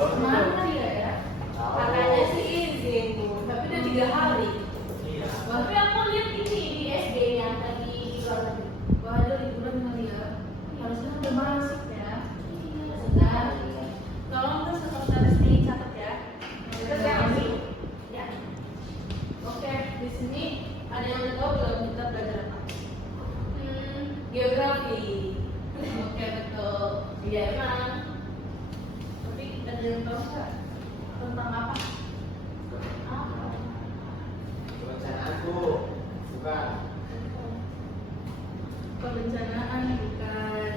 Mana dia ya? Katanya sih izin tuh, tapi udah 3 hari. Iya. Tapi aku lihat ini di SD yang tadi di luar negeri. Wah, ada liburan kali ya. Harusnya udah masuk ya. Sebentar. Tolong terus terus dicatat ya. Terus ya, ya. Oke, di sini ada yang udah tahu belum kita belajar apa? Geografi. Oke, betul. Iya emang. Tapi ada yang tahu nggak tentang apa? Apa? Perencanaan Bu, bukan. Perencanaan bukan.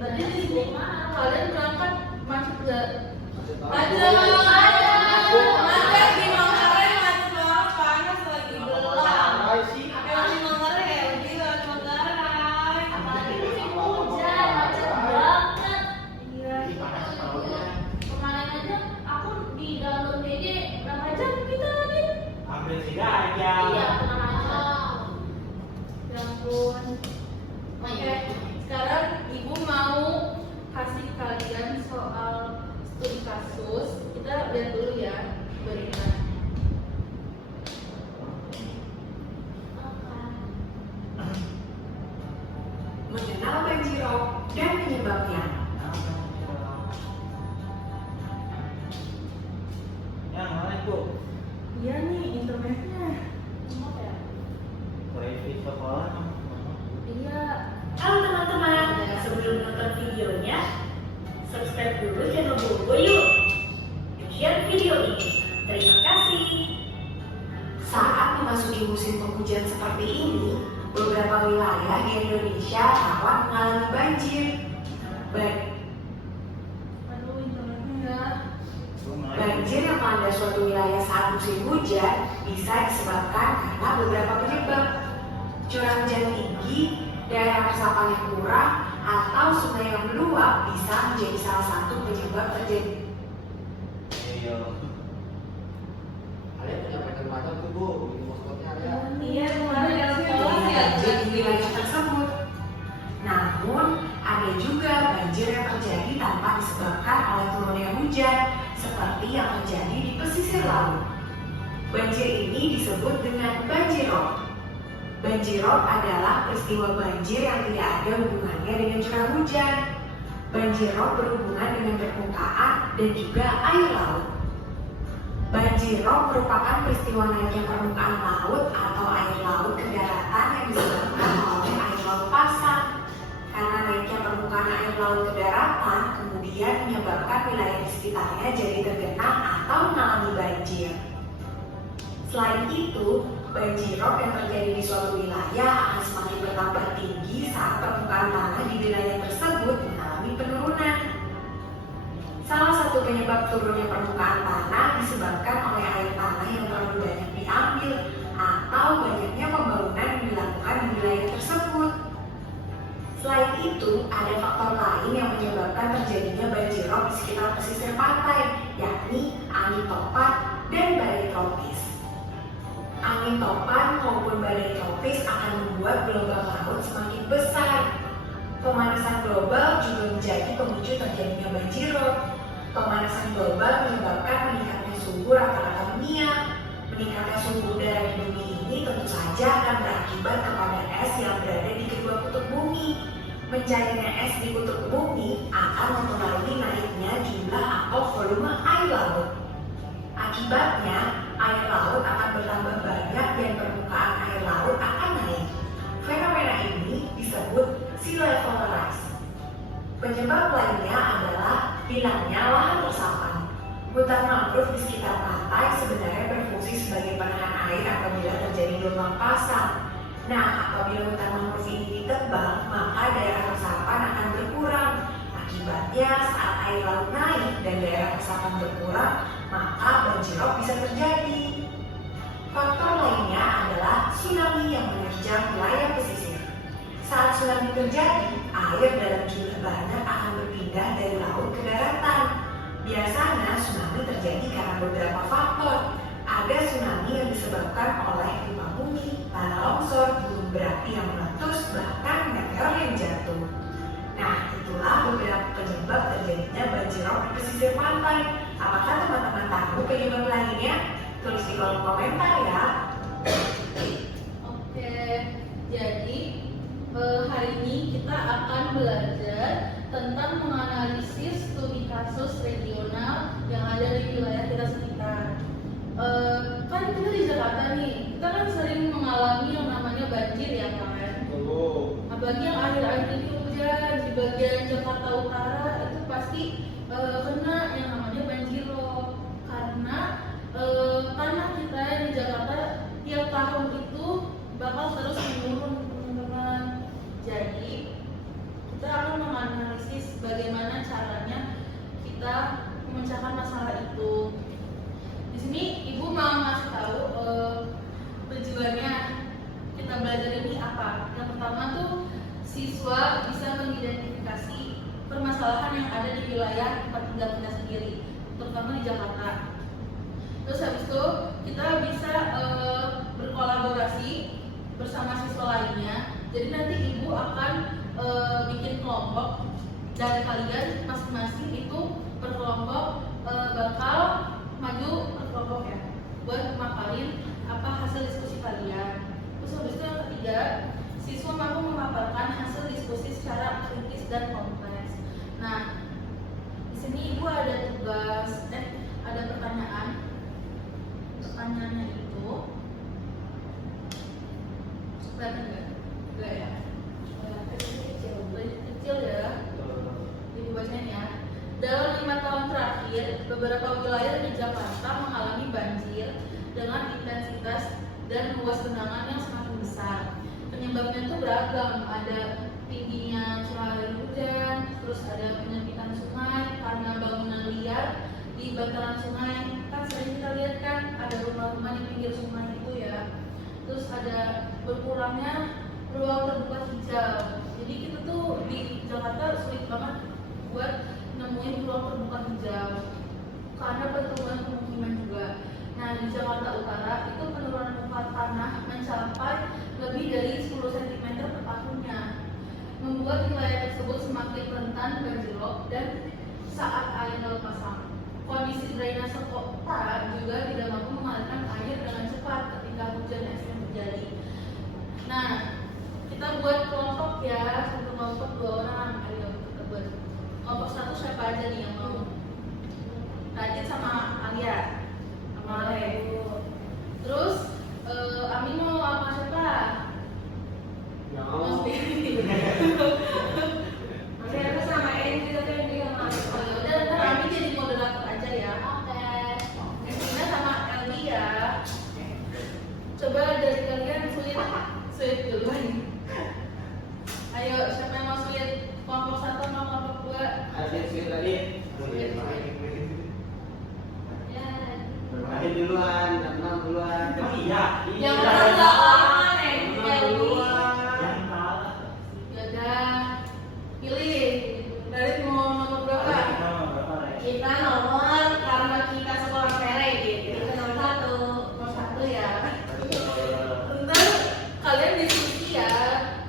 Tadi di sini mana? Kalian berangkat macet nggak? Macet. Macet di Manggarai macet banget, panas lagi gelap. Emang di Manggarai di Manggarai. Apalagi musim hujan, macet banget. Iya. Kemarin aja aku di dalam PD berapa jam kita tadi? Hampir 3 jam. Iya, tenang aja. Ya ampun. Oke, sekarang ibu mau kasih kalian soal studi kasus. Kita lihat dulu ya berita. Mengenal banjirop dan penyebabnya. Yang mana Bu? Iya nih internetnya. Apa ya? Wifi sekolah. Iya. Halo teman-teman, sebelum nonton videonya, subscribe dulu channel Bobo yuk. Share video ini. Terima kasih. Saat memasuki musim penghujan seperti ini, beberapa wilayah di Indonesia rawan mengalami banjir. Aduh internetnya. Banjir yang melanda suatu wilayah saat musim hujan bisa disebabkan karena beberapa penyebab. Curah hujan tinggi, daerah resapan yang kurang, atau sungai yang meluap bisa menjadi salah satu penyebab terjadi. Iya. Kalian punya pacar macam tuh Bu, bikin maskotnya ada. Iya kemarin dalam sekolah ya. Banjir di wilayah tersebut. Namun, ada juga banjir yang terjadi tanpa disebabkan oleh turunnya hujan, seperti yang terjadi di pesisir laut. Banjir ini disebut dengan banjirop. Banjirop adalah peristiwa banjir yang tidak ada hubungannya dengan curah hujan. Banjirop berhubungan dengan permukaan dan juga air laut. Banjirop merupakan peristiwa naiknya permukaan laut atau air laut ke daratan yang disebabkan oleh air laut pasang. Karena naiknya permukaan air laut ke daratan kemudian menyebabkan wilayah di sekitarnya jadi tergenang atau mengalami banjir. Selain itu, banjirop yang terjadi di suatu wilayah akan semakin bertambah tinggi saat permukaan tanah di wilayah tersebut mengalami penurunan. Salah satu penyebab turunnya permukaan tanah disebabkan oleh air tanah yang terlalu banyak diambil atau banyaknya pembangunan yang dilakukan di wilayah tersebut. Selain itu, ada faktor lain yang menyebabkan terjadinya banjirop di sekitar pesisir pantai, yakni angin topan dan badai tropis. Angin topan maupun badai tropis akan membuat gelombang laut semakin besar. Pemanasan global juga menjadi pemicu terjadinya banjirop. Pemanasan global menyebabkan meningkatnya suhu rata-rata dunia. Meningkatnya suhu udara di bumi ini tentu saja akan berakibat kepada es yang berada di kedua kutub bumi. Mencairnya es di kutub bumi akan mempengaruhi naiknya jumlah atau volume air laut. Akibatnya, air laut akan bertambah banyak dan permukaan air laut akan naik. Fenomena ini disebut sea level rise. Penyebab lainnya adalah hilangnya lahan resapan. Hutan mangrove di sekitar pantai sebenarnya berfungsi sebagai penahan air apabila terjadi gelombang pasang. Nah, apabila hutan mangrove ini ditebang, maka daerah resapan akan berkurang. Akibatnya, saat air laut naik dan daerah resapan berkurang, maka banjirop bisa terjadi. Faktor lainnya adalah tsunami yang menerjang wilayah pesisir. Saat tsunami terjadi, air dalam jumlah banyak akan berpindah dari laut ke daratan. Biasanya tsunami terjadi karena beberapa faktor. Ada tsunami yang disebabkan oleh gempa bumi, tanah longsor, gunung berapi yang meletus, bahkan meteor yang jatuh. Nah, itulah beberapa penyebab penyebab terjadinya banjirop di pesisir pantai. Apakah teman-teman tahu penyebab lainnya? Tulis di kolom komentar ya. Oke, jadi hari ini kita akan belajar tentang menganalisis studi kasus regional yang ada di wilayah kita sekitar. Kan kita di Jakarta nih, kita kan sering mengalami yang namanya banjir ya kan. Apalagi yang akhir-akhir ini hujan di bagian Jakarta Utara itu pasti kena yang namanya banjirop karena tanah kita di Jakarta tiap tahun itu bakal terus menurun teman-teman. Jadi kita akan menganalisis bagaimana caranya kita memecahkan masalah itu. Di sini ibu mau ngasih tahu tujuannya kita belajar ini apa. Yang pertama tuh siswa bisa mengidentifikasi permasalahan yang ada di wilayah tempat tinggal kita sendiri, terutama di Jakarta. Terus habis itu kita bisa berkolaborasi bersama siswa lainnya. Jadi nanti ibu akan bikin kelompok dan kalian masing-masing itu per kelompok bakal maju per kelompok ya buat memaparin apa hasil diskusi kalian. Terus habis itu yang ketiga, siswa mampu memaparkan hasil diskusi secara kritis dan kompleks. Nah, di sini ibu ada tugas, ada pertanyaan. Pertanyaannya itu, kelihatan nggak? Enggak ya? Kecil ya. Ibu bacain ya. Dalam 5 tahun terakhir, beberapa wilayah di Jakarta mengalami banjir dengan intensitas dan luas genangan yang semakin besar. Penyebabnya itu beragam, ada tingginya curah air hujan, terus ada penyempitan sungai karena bangunan liar di bantaran sungai. Kan sering kita lihat kan ada rumah-rumah di pinggir sungai itu ya. Terus ada berkurangnya ruang terbuka hijau. Jadi kita tuh di Jakarta sulit banget buat nemuin ruang terbuka hijau karena pertumbuhan pemukiman juga. Nah, di Jakarta Utara itu penurunan muka tanah mencapai lebih dari 10 cm per tahunnya, membuat wilayah tersebut semakin rentan banjirop dan saat air laut pasang. Kondisi drainase kota juga tidak mampu mengalirkan air dengan cepat ketika hujan ekstrem terjadi. Nah, kita buat kelompok ya, satu kelompok 2 orang. Ayo kita buat kelompok 1 siapa aja nih yang mau? Radit sama Alia. Terus Ami mau apa siapa? Mau sendiri. Nanti aku sama Eni tapi yang dia mau. Udah ntar Ami jadi moderator aja ya. Oke. Ina sama Elvi ya. Coba dari kalian sulit duluan. Ayo siapa yang mau sulit? Kelompok 1 sama kelompok 2. Ada sweet tadi. Bermain duluan, enam duluan. Iya. Yang menang lama nih. Yang kalah. Yaudah, pilih. Dari mau nomor berapa? Kita nomor karena kita sekolah sere gitu. Kita nomor 1. Nomor 1 ya. Ntar kalian diskusi ya.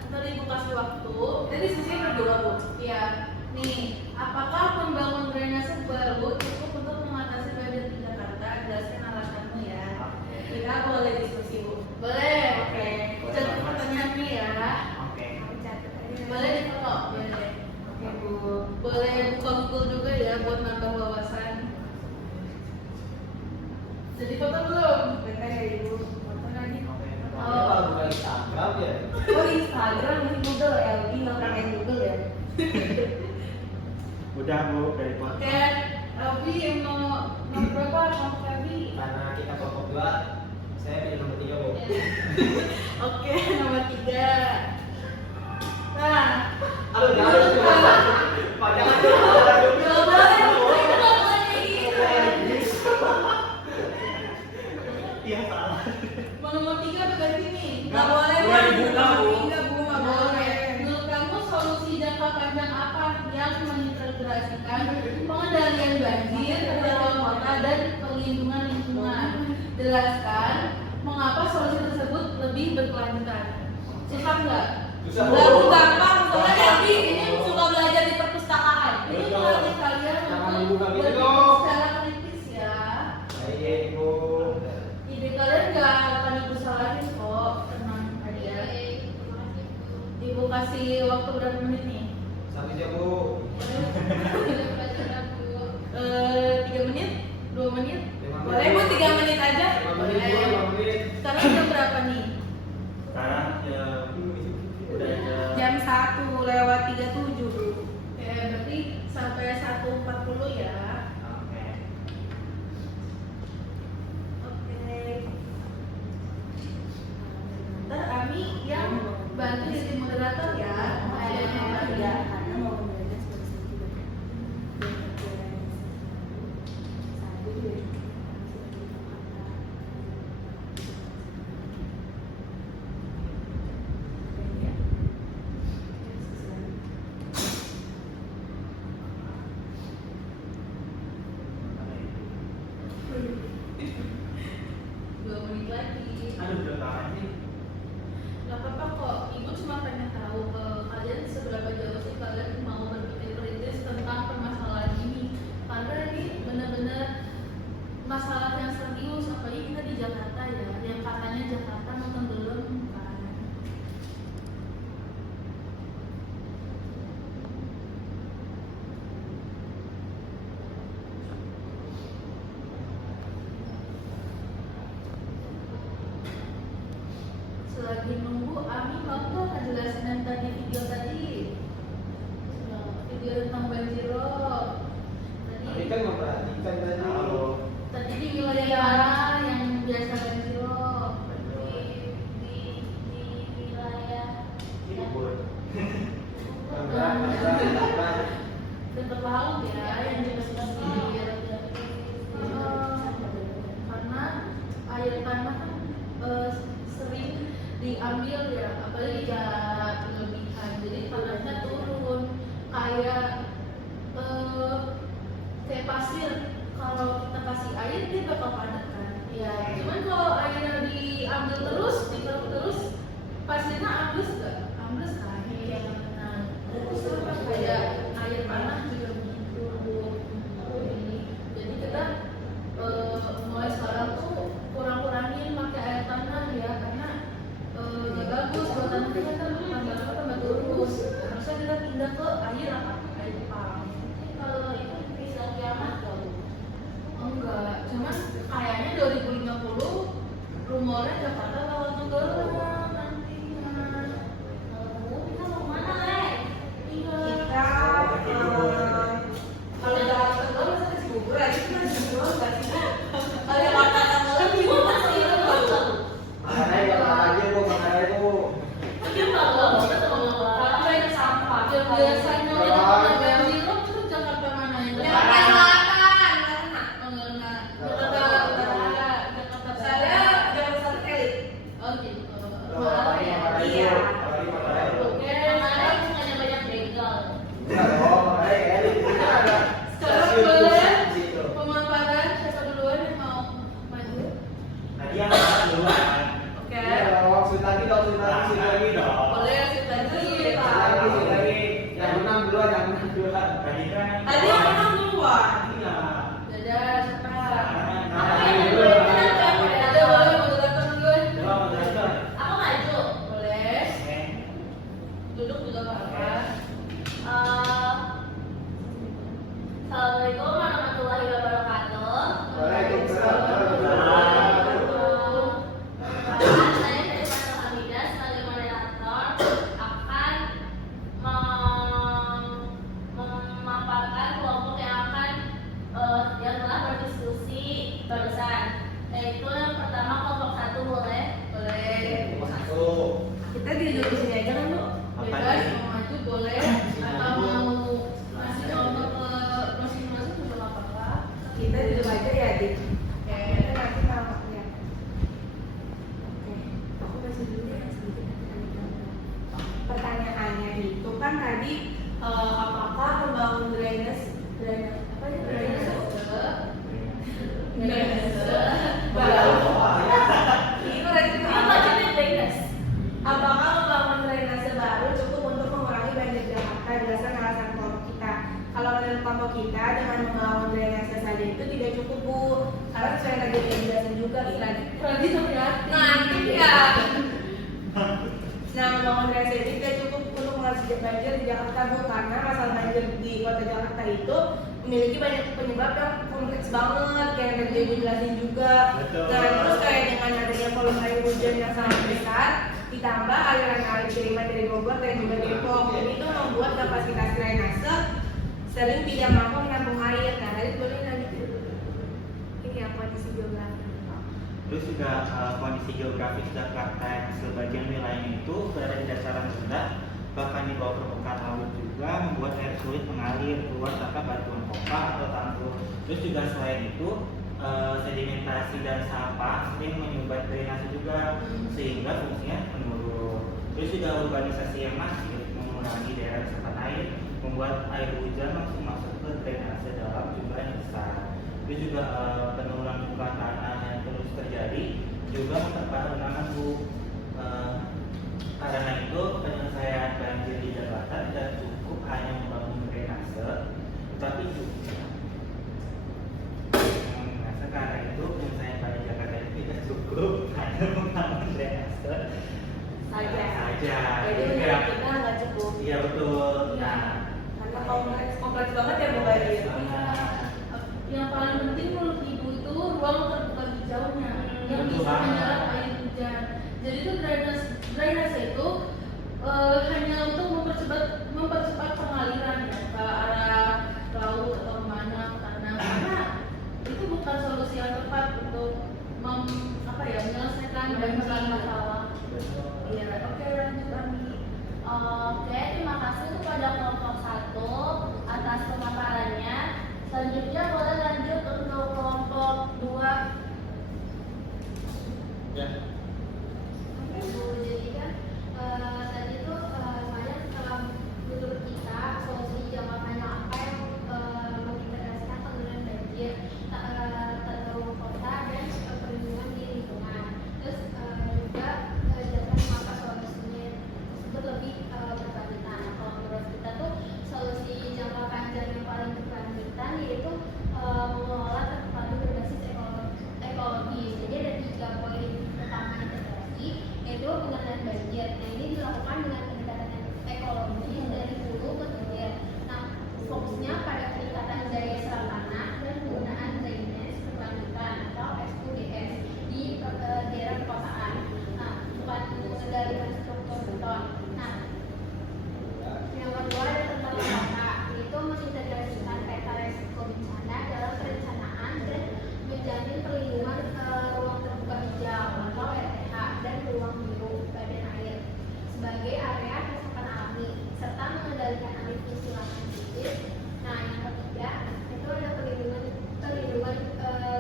Ntar ibu kasih waktu. Kita diskusi berdua bu. Iya. Nih, apakah pembangunan drainase baru cukup untuk mengatasi banjir di Jakarta? Jelaskan alasanmu ya. Kita boleh diskusi bu. Boleh. Oke. Catat pertanyaannya ya. Boleh difoto. Boleh. Oke bu. Boleh buka Google juga ya buat nambah wawasan. Jadi foto belum? Mereka ya ibu. Foto lagi. Kalau bukan Instagram ya. Oh Instagram ini Google ya, ini nggak pernah main Google ya. Udah bu, dari foto. Oke, Elvi yang mau nomor berapa? Nomor Elvi. Karena kita kelompok 2, saya pilih nomor 3 bu. Oke, nomor 3. Nah, Aduh jangan. Padahal nggak boleh, kita nggak boleh kayak gitu. Iya salah. Mau nomor 3 berarti nih. Nggak Nggak boleh. boleh dibuka, Bu. Nggak bu, nggak boleh. Menurut kamu solusi jangka panjang apa yang mengintegrasikan pengendalian banjir di dalam kota dan perlindungan lingkungan? Jelaskan mengapa solusi tersebut lebih berkelanjutan. Susah nggak? Susah, Bu. Nggak gampang. Soalnya Elvi ini suka belajar di perpustakaan. Ini Betul. nggak bukan buat gitu bikin dong. secara kritis ya. Baik, Bu. Ide kalian nggak akan ibu salahin kok, tenang aja. Ibu kasih waktu berapa menit nih? 1 jam, Bu. 3 menit? 2 menit? 5 Boleh Bu 3 menit aja? 5 menit, Bu, 5 menit. Sekarang jam berapa nih? Sekarang ya udah Jam 1:37 Bu. Oke, berarti sampai 1:40 ya. Oke. Oke. Ntar Ami yang bantu jadi moderator ya. Ayahnya ya. karena mau memberikan Dua menit lagi. Aduh, udah kapan sih? Gak apa-apa kok, ibu cuma pengen tahu kalian seberapa jauh sih kalian mau berpikir kritis tentang permasalahan ini. Karena ini benar-benar masalah yang serius, apalagi kita di Jakarta ya, yang katanya Jakarta mau tenggelam kan. Selagi nunggu, Ami mau nggak ngejelasin yang tadi video tadi? Video tentang banjirop. Tapi kan memperhatikan tadi. Halo. Tadi di wilayah yang biasa banjirop. Di wilayah Libur. dekat laut ya, yang di pesisir. Karena air tanah kan sering diambil ya, apalagi jika berlebihan, jadi tanahnya turun kayak kayak pasir. Kalau kita kasih air dia bakal padat kan ya, cuman kalau airnya diambil terus, dikeruk terus, pasirnya ambles gak? Ambles kan ya. Nah, terus sama kayak air tanah juga begitu. Jadi kita mulai sekarang tuh kurang-kurangin pakai air tanah ya, karena gak bagus buat tanah kita kan tambah terus. Harusnya kita pindah ke air apa? Air pump. Kalau itu bisa kiamat gak? Enggak, cuman kayaknya 2050 rumornya Jakarta bakal tenggelam nantinya. Kita mau mana, Le? kita Kalau Jakarta tenggelam kita kasih bubur aja, kita kasih bubur nggak sih? Kalau Jakarta tenggelam juga pasti tenggelam. Makan aja, makan aja, Bu, makan aja, Bu. Mungkin tenggelam, kita tenggelam. Tapi ada sampah. Yang biasanya udah pernah banjirop, terus Jakarta mana yang tenggelam? Oh gitu. Iya. Oke, sekarang hanya banyak begal. Enggak dong, makan aja ya. Di sini ada Sekarang stasiun boleh di situ. pemaparan siapa duluan yang mau maju? Tadi yang makan duluan. Oke. Iya dong, sweet lagi dong, sweet lagi, sweet lagi. dong. Boleh sih tadi Sweet lagi, sweet lagi. Yang menang duluan, yang menang duluan. Tadi kan. Tadi yang menang duluan. Iya. Dadah, sekarang. Nah, Ada boleh moderator duluan. Coba moderator. Aku maju. Boleh. Oke. Duduk juga nggak apa. Assalamualaikum warahmatullahi wabarakatuh. Waalaikumsalam. Saya dari Pasal Hamidah sebagai moderator akan memaparkan kelompok kelompok kita dengan membangun drainase saja itu tidak cukup Bu, karena saya tadi udah jelasin juga berarti seperti nah itu ya. Nah, membangun drainase ini tidak cukup untuk mengatasi banjir di Jakarta Bu, karena masalah banjir di kota Jakarta itu memiliki banyak penyebab yang kompleks banget, kayak yang tadi Ibu jelasin juga. Betul. Nah, terus kayak dengan adanya volume air hujan yang sangat besar, ditambah aliran air kiriman dari Bogor dan juga Depok, jadi itu membuat kapasitas drainase sering tidak mampu menampung air. Nah, tadi boleh lanjut ini ya kondisi geografi. Terus juga kondisi geografis Jakarta yang sebagian wilayahnya itu berada di dataran rendah, bahkan di bawah permukaan laut juga membuat air sulit mengalir keluar tanpa bantuan pompa atau tanggul. Terus juga selain itu sedimentasi dan sampah sering menyumbat drainase juga sehingga fungsinya menurun. Terus juga urbanisasi yang masif mengurangi daerah resapan air, membuat air hujan langsung masuk ke drainase dalam jumlah yang besar. Terus juga penurunan muka tanah yang terus terjadi juga memperparah genangan Bu. Karena itu penyelesaian banjir di Jakarta tidak cukup hanya membangun drainase, tapi juga karena itu penyelesaian banjir Jakarta itu tidak cukup hanya membangun drainase saja. Jadi menurut kita nggak cukup. Iya betul. Iya. Karena kompleks banget ya Bu banjir. Yang paling penting menurut Ibu itu ruang terbuka hijaunya yang Betul bisa banget. menyerap air hujan. Jadi itu drainase itu hanya untuk mempercepat pengaliran ya, ke arah laut atau mana karena itu bukan solusi yang tepat untuk menyelesaikan banjir masalah. Iya, oke lanjut Ami. Oke, terima kasih kepada kelompok 1 atas pemaparannya. Selanjutnya boleh lanjut untuk kelompok 2. Ya. Oke Bu, jadi kan tadi tuh lumayan menurut kita solusi jangka panjang apa yang mengintegrasikan pengendalian banjir terutama kota dan perlindungan di lingkungan. Terus juga jangan mengapa solusinya tersebut lebih berkelanjutan. Nah, kalau menurut kita tuh solusi jangka panjang yang paling berkelanjutan yaitu mengelola terpadu berbasis ekologi. Jadi ada 3 poin utama integrasi, yaitu pengendalian banjir. Nah, ini dilakukan dengan pendekatan ekologi dari hulu ke hilir. Nah, fokusnya pada peningkatan daya serap tanah dan penggunaan drainase berkelanjutan atau SUDS di daerah perkotaan. Nah, bukan mengendalikan struktur beton. Nah, yang kedua ada tentang kota, yaitu mengintegrasikan peta resiko bencana dalam perencanaan dan menjamin perlindungan ruang terbuka hijau atau RTH dan ruang biru badan air sebagai area resapan alami serta mengendalikan alih fungsi lahan kritis. Nah, yang ketiga itu ada perlindungan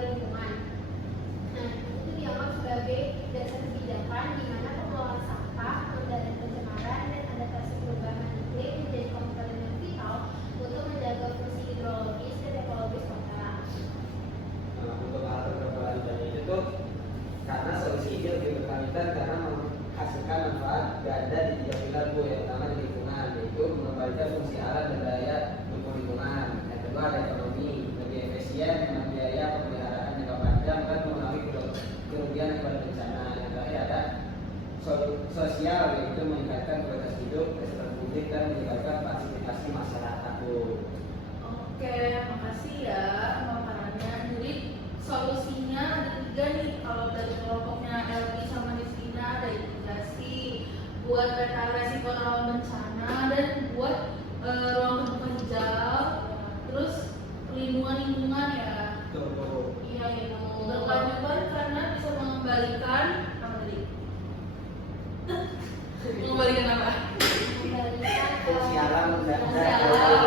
lingkungan. Nah, itu dianggap sebagai dasar kebijakan di mana pengelolaan sampah, pengendalian pencemaran dan adaptasi perubahan iklim menjadi komponen yang vital untuk menjaga fungsi hidrologis dan ekologis kota. Nah, untuk hal berkelanjutannya itu tuh karena solusi ini lebih berkelanjutan karena menghasilkan manfaat ganda di 3 pilar Bu, yang pertama di lingkungan, yaitu mengembalikan fungsi alam dan daya dukung lingkungan. Yang kedua ada ekonomi, lebih efisien, hemat biaya, pemeliharaan jangka panjang dan mengurangi kerugian akibat bencana. Yang terakhir ada sosial, yaitu meningkatkan kualitas hidup, kesehatan publik dan meningkatkan partisipasi masyarakat Bu. Oke, makasih ya pemaparannya. Jadi solusinya ada 3 nih. Kalau dari kelompoknya Elvi sama Rizkina ada integrasi buat peta resiko rawan bencana dan buat ruang terbuka hijau, terus perlindungan lingkungan ya. Iya itu berkelanjutan karena bisa mengembalikan apa tadi? Mengembalikan apa? Mengembalikan Fungsi alam dan Fungsi alam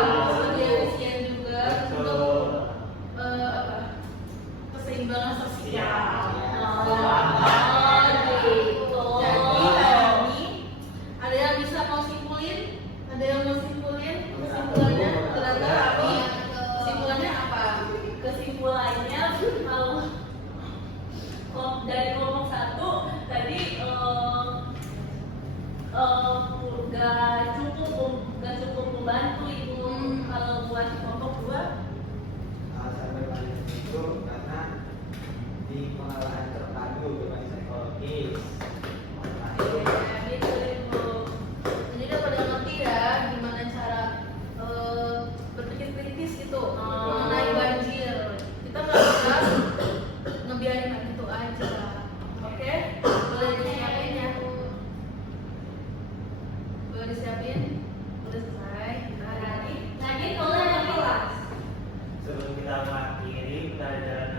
Udah disiapin? Udah selesai? Lagi kalau ada kelas. Sebelum kita mengakhiri pelajaran